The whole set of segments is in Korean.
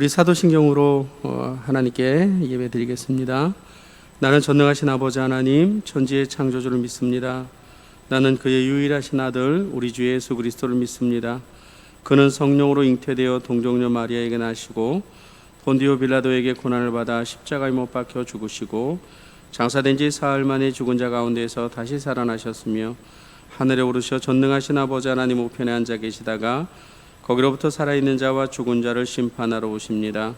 우리 사도신경으로 하나님께 예배드리겠습니다. 나는 전능하신 아버지 하나님, 천지의 창조주를 믿습니다. 나는 그의 유일하신 아들 우리 주 예수 그리스도를 믿습니다. 그는 성령으로 잉태되어 동정녀 마리아에게 나시고 본디오 빌라도에게 고난을 받아 십자가에 못 박혀 죽으시고 장사된 지 사흘 만에 죽은 자 가운데서 다시 살아나셨으며 하늘에 오르셔 전능하신 아버지 하나님 우편에 앉아 계시다가 거기로부터 살아있는 자와 죽은 자를 심판하러 오십니다.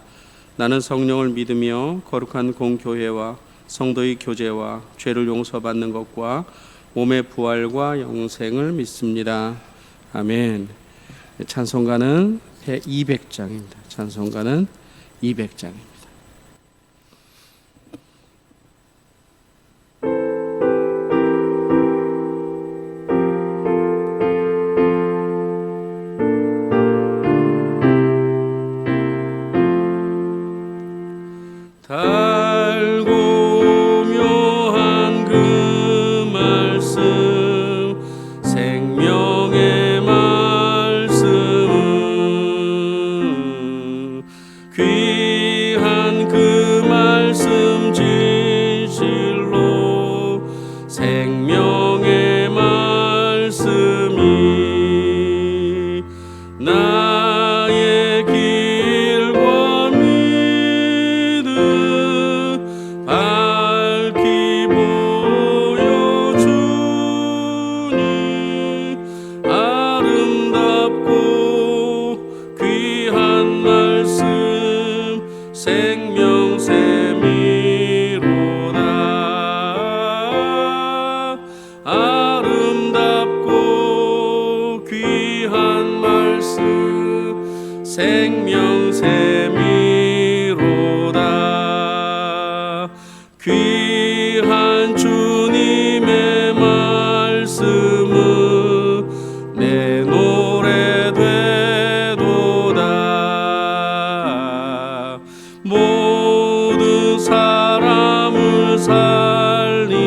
나는 성령을 믿으며 거룩한 공교회와 성도의 교제와 죄를 용서받는 것과 몸의 부활과 영생을 믿습니다. 아멘. 찬송가는 200장입니다. 찬송가는 200장입니다. 생명샘이로다. 귀한 주님의 말씀은 내 노래 되도다. 모든 사람을 살리는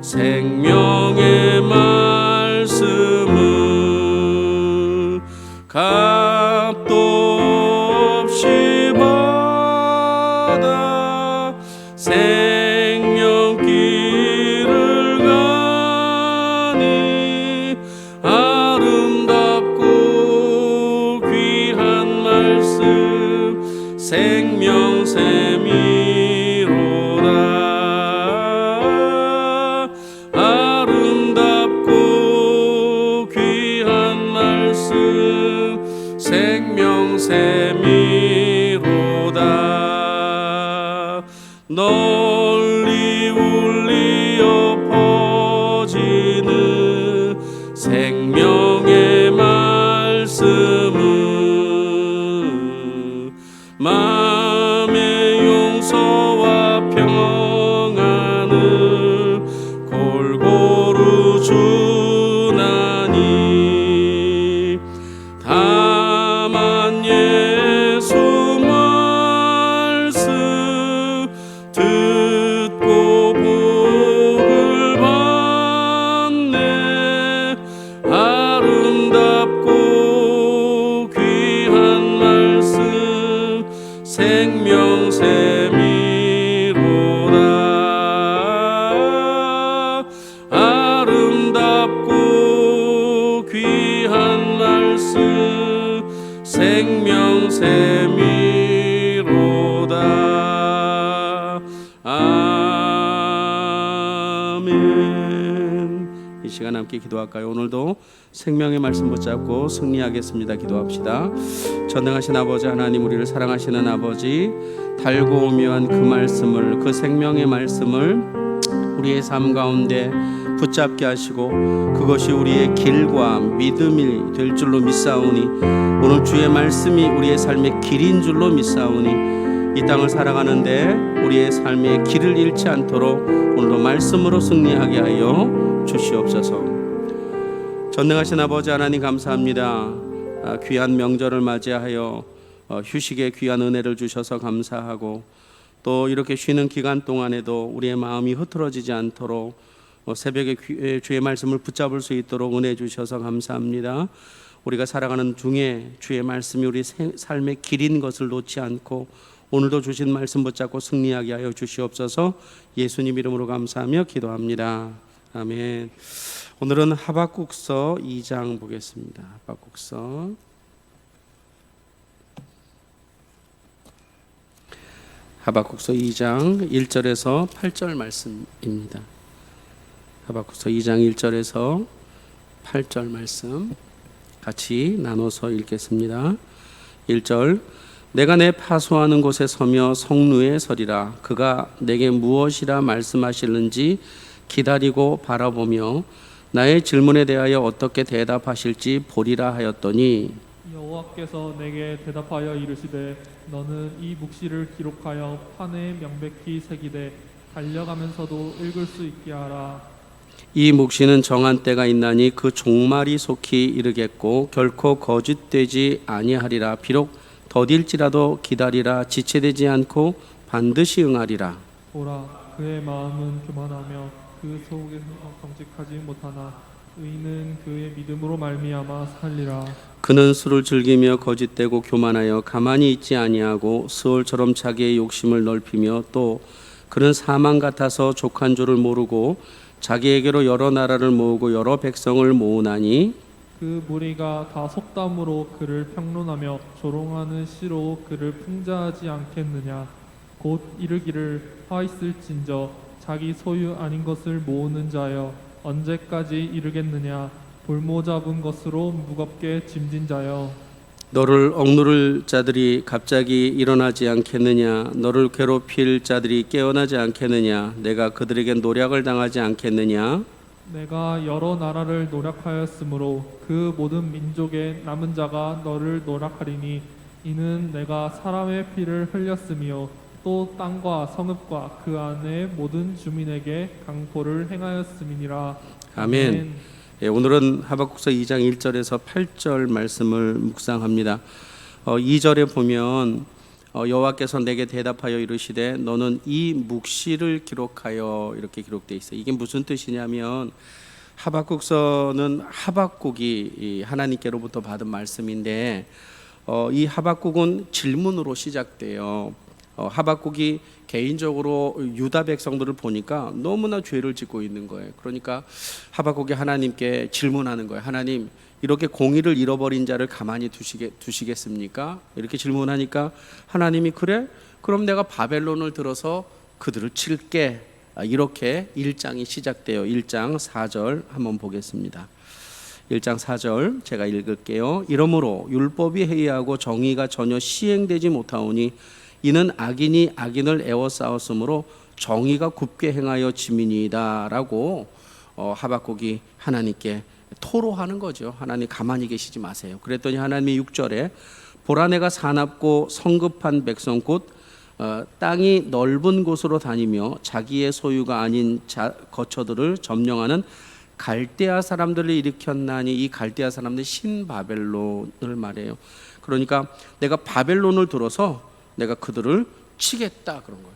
생명의 말씀은 값도 없이 받아 생명길을 가니 아름답고 귀한 말씀 생명샘이로다. 아름답고 귀한 말씀 생명샘이로다. 널리 울리어 퍼지는 생명의 말씀은 마음의 용서와 평안을 골고루 주나니 다만 예수 말씀 듣고 복을 받네. 아름답고 귀한 말씀 생명샘이로다. 아름답고 귀한 말씀 생명샘이로다. 아멘. 이 시간 함께 기도할까요? 오늘도 생명의 말씀 붙잡고 승리하겠습니다. 기도합시다. 전능하신 아버지 하나님, 우리를 사랑하시는 아버지, 달고 오묘한 그 말씀을, 그 생명의 말씀을 우리의 삶 가운데 붙잡게 하시고 그것이 우리의 길과 믿음이 될 줄로 믿사오니 오늘 주의 말씀이 우리의 삶의 길인 줄로 믿사오니 이 땅을 살아가는데 우리의 삶의 길을 잃지 않도록 오늘도 말씀으로 승리하게 하여 주시옵소서. 전능하신 아버지 하나님 감사합니다. 귀한 명절을 맞이하여 휴식의 귀한 은혜를 주셔서 감사하고 또 이렇게 쉬는 기간 동안에도 우리의 마음이 흐트러지지 않도록 새벽에 주의 말씀을 붙잡을 수 있도록 은혜 주셔서 감사합니다. 우리가 살아가는 중에 주의 말씀이 우리 삶의 길인 것을 놓지 않고 오늘도 주신 말씀 붙잡고 승리하게 하여 주시옵소서. 예수님 이름으로 감사하며 기도합니다. 아멘. 오늘은 하박국서 2장 보겠습니다. 하박국서 2장 1절에서 8절 말씀입니다. 하박국서 2장 1절에서 8절 말씀 같이 나눠서 읽겠습니다. 1절 내가 내 파수하는 곳에 서며 성루에 서리라. 그가 내게 무엇이라 말씀하실는지 기다리고 바라보며 나의 질문에 대하여 어떻게 대답하실지 보리라 하였더니 여호와께서 내게 대답하여 이르시되 너는 이 묵시를 기록하여 판에 명백히 새기되 달려가면서도 읽을 수 있게 하라. 이 묵시는 정한 때가 있나니 그 종말이 속히 이르겠고 결코 거짓되지 아니하리라. 비록 더딜지라도 기다리라. 지체되지 않고 반드시 응하리라. 보라, 그의 마음은 교만하며 그 속에서 정직하지 못하나 의인은 그의 믿음으로 말미암아 살리라. 그는 술을 즐기며 거짓되고 교만하여 가만히 있지 아니하고 스올처럼 자기의 욕심을 넓히며 또 그는 사망 같아서 족한 줄을 모르고 자기에게로 여러 나라를 모으고 여러 백성을 모으나니 그 무리가 다 속담으로 그를 평론하며 조롱하는 시로 그를 풍자하지 않겠느냐. 곧 이르기를 화 있을진저 자기 소유 아닌 것을 모으는 자여 언제까지 이르겠느냐. 볼모 잡은 것으로 무겁게 짐진 자여 너를 억누를 자들이 갑자기 일어나지 않겠느냐. 너를 괴롭힐 자들이 깨어나지 않겠느냐. 내가 그들에게 노략을 당하지 않겠느냐. 내가 여러 나라를 노략하였으므로 그 모든 민족의 남은 자가 너를 노략하리니 이는 내가 사람의 피를 흘렸으며 또 땅과 성읍과 그 안의 모든 주민에게 강포를 행하였음이니라. 아멘. 예, 오늘은 하박국서 2장 1절에서 8절 말씀을 묵상합니다. 2절에 보면 여호와께서 내게 대답하여 이르시되 너는 이 묵시를 기록하여 이렇게 기록되어 있어요. 이게 무슨 뜻이냐면 하박국서는 하박국이 하나님께로부터 받은 말씀인데 이 하박국은 질문으로 시작돼요. 하박국이 개인적으로 유다 백성들을 보니까 너무나 죄를 짓고 있는 거예요. 그러니까 하박국이 하나님께 질문하는 거예요. 하나님, 이렇게 공의를 잃어버린 자를 가만히 두시겠습니까? 이렇게 질문하니까 하나님이 그래? 그럼 내가 바벨론을 들어서 그들을 칠게. 이렇게 1장이 시작돼요. 1장 4절 한번 보겠습니다. 1장 4절 제가 읽을게요. 이러므로 율법이 해이하고 정의가 전혀 시행되지 못하오니 이는 악인이 악인을 애워싸웠으므로 정의가 굽게 행하여 짐이니이다 라고 하박국이 하나님께 토로하는 거죠. 하나님 가만히 계시지 마세요. 그랬더니 하나님이 6절에 보라 내가 사납고 성급한 백성 곧 땅이 넓은 곳으로 다니며 자기의 소유가 아닌 거처들을 점령하는 갈대아 사람들을 일으켰나니 이 갈대아 사람들이 신바벨론을 말해요. 그러니까 내가 바벨론을 들어서 내가 그들을 치겠다 그런 거예요.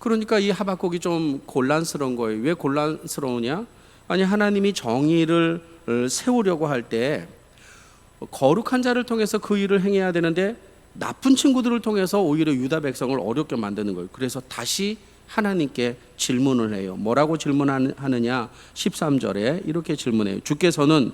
그러니까 이 하박국이 좀 곤란스러운 거예요. 왜 곤란스러우냐? 아니 하나님이 정의를 세우려고 할 때 거룩한 자를 통해서 그 일을 행해야 되는데 나쁜 친구들을 통해서 오히려 유다 백성을 어렵게 만드는 거예요. 그래서 다시 하나님께 질문을 해요. 뭐라고 질문하느냐? 13절에 이렇게 질문해요. 주께서는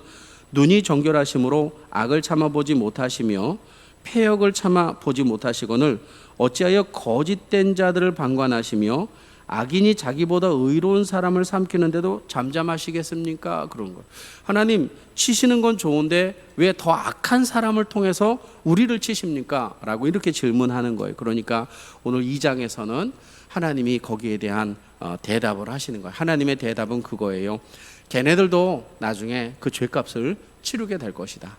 눈이 정결하심으로 악을 참아보지 못하시며 패역을 참아 보지 못하시거늘 어찌하여 거짓된 자들을 방관하시며 악인이 자기보다 의로운 사람을 삼키는데도 잠잠하시겠습니까? 그런 거예요. 하나님 치시는 건 좋은데 왜 더 악한 사람을 통해서 우리를 치십니까? 라고 이렇게 질문하는 거예요. 그러니까 오늘 2장에서는 하나님이 거기에 대한 대답을 하시는 거예요. 하나님의 대답은 그거예요. 걔네들도 나중에 그 죄값을 치르게 될 것이다.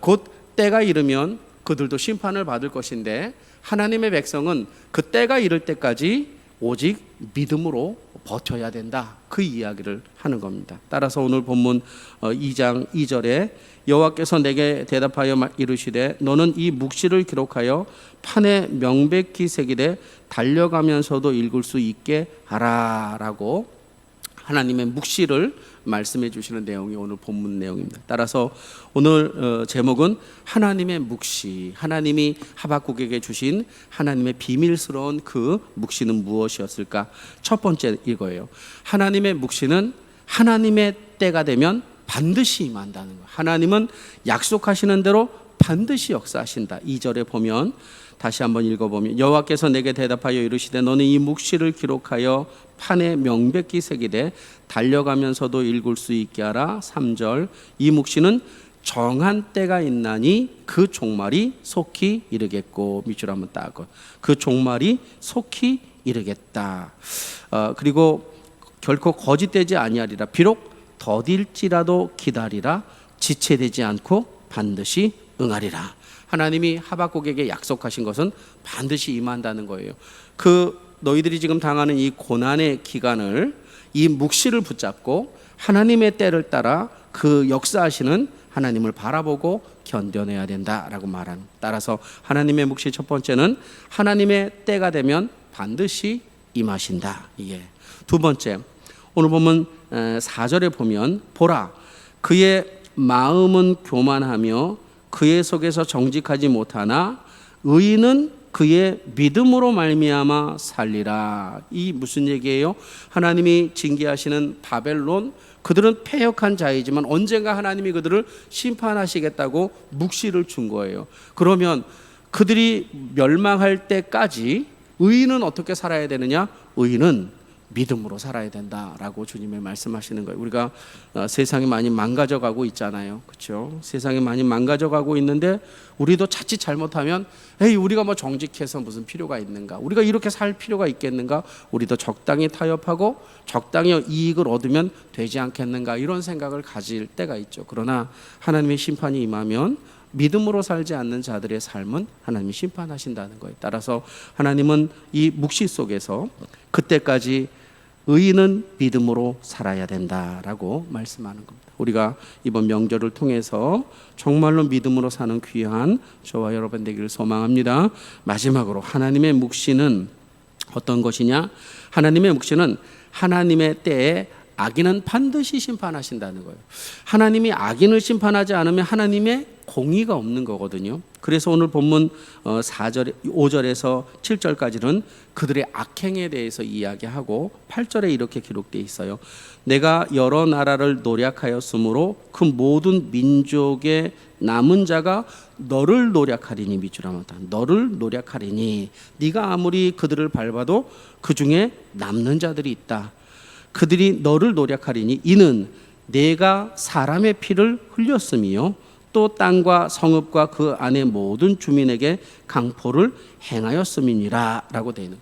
곧 때가 이르면 그들도 심판을 받을 것인데 하나님의 백성은 그 때가 이를 때까지 오직 믿음으로 버텨야 된다. 그 이야기를 하는 겁니다. 따라서 오늘 본문 2장 2절에 여호와께서 내게 대답하여 이르시되 너는 이 묵시를 기록하여 판에 명백히 새기되 달려가면서도 읽을 수 있게 하라 라고 하나님의 묵시를 말씀해 주시는 내용이 오늘 본문 내용입니다. 따라서 오늘 제목은 하나님의 묵시, 하나님이 하박국에게 주신 하나님의 비밀스러운 그 묵시는 무엇이었을까? 첫 번째 이거예요. 하나님의 묵시는 하나님의 때가 되면 반드시 임한다는 거예요. 하나님은 약속하시는 대로 반드시 역사하신다. 2절에 보면 다시 한번 읽어보면 여호와께서 내게 대답하여 이르시되 너는 이 묵시를 기록하여 판에 명백히 새기되 달려가면서도 읽을 수 있게 하라. 3절 이 묵시는 정한 때가 있나니 그 종말이 속히 이르겠고 밑줄 한번 따고 그 종말이 속히 이르겠다. 그리고 결코 거짓되지 아니하리라. 비록 더딜지라도 기다리라. 지체되지 않고 반드시 응하리라. 하나님이 하박국에게 약속하신 것은 반드시 임한다는 거예요. 너희들이 지금 당하는 이 고난의 기간을 이 묵시를 붙잡고 하나님의 때를 따라 그 역사하시는 하나님을 바라보고 견뎌내야 된다라고 말합니다. 따라서 하나님의 묵시 첫 번째는 하나님의 때가 되면 반드시 임하신다. 이게 두 번째, 오늘 보면 4절에 보면 보라 그의 마음은 교만하며 그의 속에서 정직하지 못하나 의인은 그의 믿음으로 말미암아 살리라. 이 무슨 얘기예요? 하나님이 징계하시는 바벨론, 그들은 패역한 자이지만 언젠가 하나님이 그들을 심판하시겠다고 묵시를 준 거예요. 그러면 그들이 멸망할 때까지 의인은 어떻게 살아야 되느냐? 의인은 믿음으로 살아야 된다라고 주님이 말씀하시는 거예요. 우리가 세상이 많이 망가져가고 있잖아요, 그렇죠? 세상이 많이 망가져가고 있는데 우리도 자칫 잘못하면 우리가 뭐 정직해서 무슨 필요가 있는가? 우리가 이렇게 살 필요가 있겠는가? 우리도 적당히 타협하고 적당히 이익을 얻으면 되지 않겠는가? 이런 생각을 가질 때가 있죠. 그러나 하나님의 심판이 임하면 믿음으로 살지 않는 자들의 삶은 하나님이 심판하신다는 거예요. 따라서 하나님은 이 묵시 속에서 그때까지 의인은 믿음으로 살아야 된다라고 말씀하는 겁니다. 우리가 이번 명절을 통해서 정말로 믿음으로 사는 귀한 저와 여러분 되기를 소망합니다. 마지막으로 하나님의 묵시는 어떤 것이냐? 하나님의 묵시는 하나님의 때에 악인은 반드시 심판하신다는 거예요. 하나님이 악인을 심판하지 않으면 하나님의 공의가 없는 거거든요. 그래서 오늘 본문 5절에서 7절까지는 그들의 악행에 대해서 이야기하고 8절에 이렇게 기록되어 있어요. 내가 여러 나라를 노략하였으므로 그 모든 민족의 남은 자가 너를 노략하리니 밑줄 한번 다. 너를 노략하리니 네가 아무리 그들을 밟아도 그 중에 남는 자들이 있다. 그들이 너를 노략하리니 이는 내가 사람의 피를 흘렸음이요 또 땅과 성읍과 그 안의 모든 주민에게 강포를 행하였음이니라 라고 되어 있는.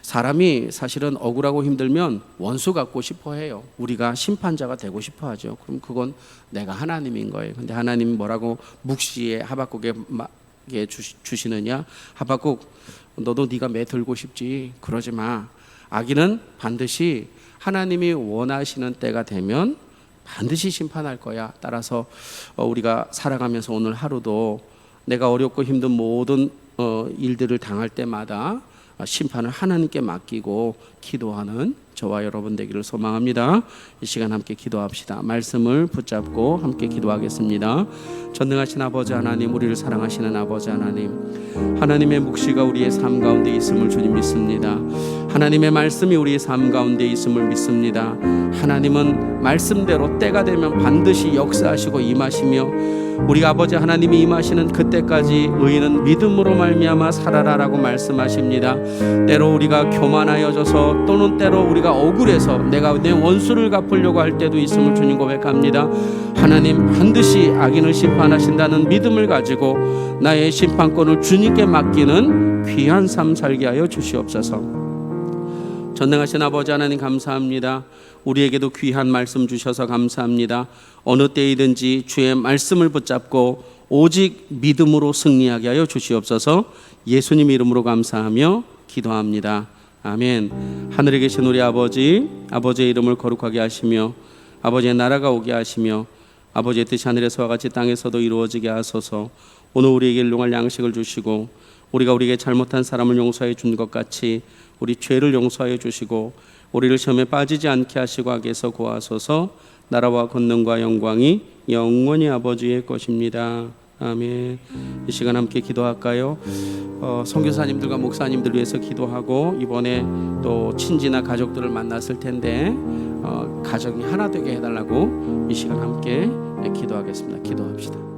사람이 사실은 억울하고 힘들면 원수 갖고 싶어 해요. 우리가 심판자가 되고 싶어 하죠. 그럼 그건 내가 하나님인 거예요. 근데 하나님이 뭐라고 묵시에 하박국에게 주시느냐? 하박국 너도 네가 매 들고 싶지. 그러지 마. 악인은 반드시 하나님이 원하시는 때가 되면 반드시 심판할 거야. 따라서 우리가 살아가면서 오늘 하루도 내가 어렵고 힘든 모든 일들을 당할 때마다 심판을 하나님께 맡기고 기도하는 저와 여러분 되기를 소망합니다. 이 시간 함께 기도합시다. 말씀을 붙잡고 함께 기도하겠습니다. 전능하신 아버지 하나님, 우리를 사랑하시는 아버지 하나님, 하나님의 묵시가 우리의 삶 가운데 있음을 주님 믿습니다. 하나님의 말씀이 우리의 삶 가운데 있음을 믿습니다. 하나님은 말씀대로 때가 되면 반드시 역사하시고 임하시며 우리 아버지 하나님이 임하시는 그때까지 의인은 믿음으로 말미암아 살아라라고 말씀하십니다. 때로 우리가 교만하여져서 또는 때로 우리가 억울해서 내가 내 원수를 갚으려고 할 때도 있음을 주님 고백합니다. 하나님 반드시 악인을 심판하신다는 믿음을 가지고 나의 심판권을 주님께 맡기는 귀한 삶 살게 하여 주시옵소서. 전능하신 아버지 하나님 감사합니다. 우리에게도 귀한 말씀 주셔서 감사합니다. 어느 때이든지 주의 말씀을 붙잡고 오직 믿음으로 승리하게 하여 주시옵소서. 예수님 이름으로 감사하며 기도합니다. 아멘. 하늘에 계신 우리 아버지, 아버지의 이름을 거룩하게 하시며 아버지의 나라가 오게 하시며 아버지의 뜻이 하늘에서와 같이 땅에서도 이루어지게 하소서. 오늘 우리에게 일용할 양식을 주시고 우리가 우리에게 잘못한 사람을 용서해 준 것 같이 우리 죄를 용서하여 주시고 우리를 시험에 빠지지 않게 하시고 악에서 구하소서. 나라와 권능과 영광이 영원히 아버지의 것입니다. 아멘. 이 시간 함께 기도할까요? 선교사님들과 목사님들 위해서 기도하고 이번에 또 친지나 가족들을 만났을 텐데 가정이 하나 되게 해달라고 이 시간 함께 기도하겠습니다. 기도합시다.